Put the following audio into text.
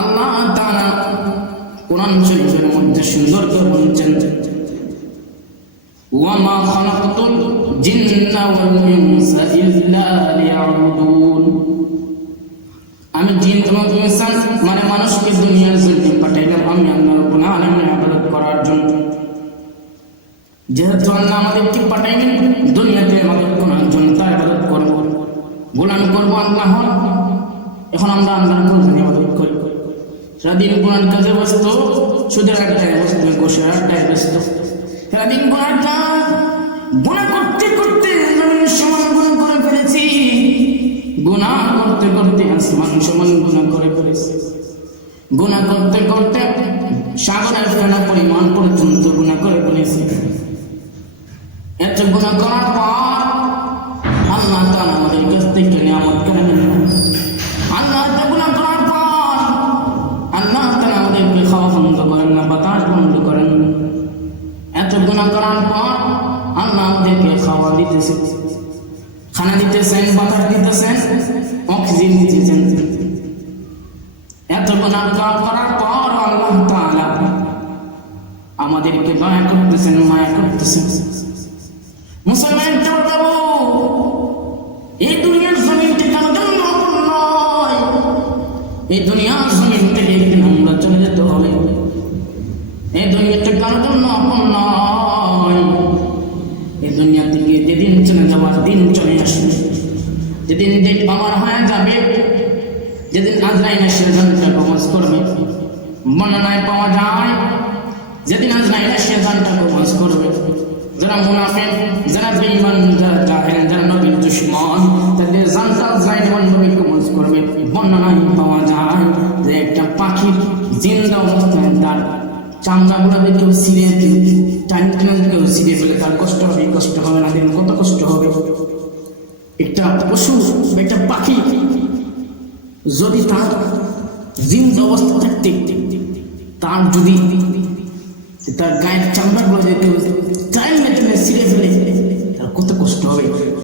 আল্লাহ তাআলা কোরআন শরীফের মধ্যে সুন্দর করে বলেছেন, ওয়া মা খালাকতুল জিন্না ওয়াল ইনসা ইল্লা লিয়াবুদুন। আমি জিন এবং ইনসান মানে মানুষকে দুনিয়ার জন্য পাঠাইলাম আমি আল্লাহ রাব্বুল আলামিনের ইবাদত করার জন্য। যেহেতু আল্লাহ আমাদেরকে পাঠাইলেন দুনিয়াতে ইবাদত করার জন্য, তাই ইবাদত করব, গোলামি করব আল্লাহর। এখন আমরা আল্লাহর জন্য ইবাদত করি, সারাদিন গুনার কাজে ব্যস্ত, সুদের আড্ডায় ব্যস্ত, গোসের আড্ডায় ব্যস্ত, সারাদিন গুনার কাজ, গুনাহ করতে করতে জমিন সমান গুনাহ করে ফেলেছি, গুনাহ করতে করতে আসমান সমান গুনাহ করে ফেলেছি, গুনাহ করতে করতে সাগরের ফেনা পরিমাণ পর্যন্ত গুনাহ করে ফেলেছি। এত গুনাহ করার পর আল্লাহ তাআলা আমাদের কাছ থেকে নিয়ামত কেড়ে নিলেন। আল্লাহ তাআলা গুনাহ করার পর আল্লাহ তাআলা আমাদেরকে খাওয়া বন্ধ করেন না, বাতাস বন্ধ করেন। এত গুনাহ করার পর আল্লাহ আমাদেরকে খাওয়া দিতেছেন, খানা দিতেছেন, বাতাস দিতেছেন, অক্সিজেন দিতেছেন। এত গুনাহ করার পর আল্লাহ তাআলা আমাদেরকে দয়া করতেছেন, মায়া করতেছেন। মুসলমান বাবু, এই দুনিয়ার জমিন থেকে আমাদের নতুন নয়, এই দুনিয়ার জমিন থেকে একদিন আমরা চলে যেতে হবে। এই দুনিয়াটা কারোর জন্য আপন নয়। এই দুনিয়া থেকে যেদিন চলে যাওয়ার দিন চলে আসবে, যেদিন ডেট আমার হয়ে যাবে, যেদিন আজরাইল এসে জানটা কবজ করবে, বর্ণনায় পাওয়া যায় যেদিন আজরাইল এসে জানটা কবজ করবে, যারা মুনাফিক, যারা বেঈমান, যারা জাহেল, যারা নবীর দুশমন, তাদের জানটা আজরাইল নবী কবজ করবে। বর্ণনায় পাওয়া যায় যে একটা পাখি জিন্দা অবস্থায় তার চামড়াগুলো কেউ ছিঁড়ে টাইম কেউ ছিঁড়ে ফেলে, তার কষ্ট হবে, কষ্ট হবে না? দিন কত কষ্ট হবে। একটা পশু, একটা পাখি যদি তার জিন্দা অবস্থা থাকতে তার যদি তার গায়ের চামড়াগুলো কেউ টাইম ছিঁড়ে ফেলে, তার কত কষ্ট হবে।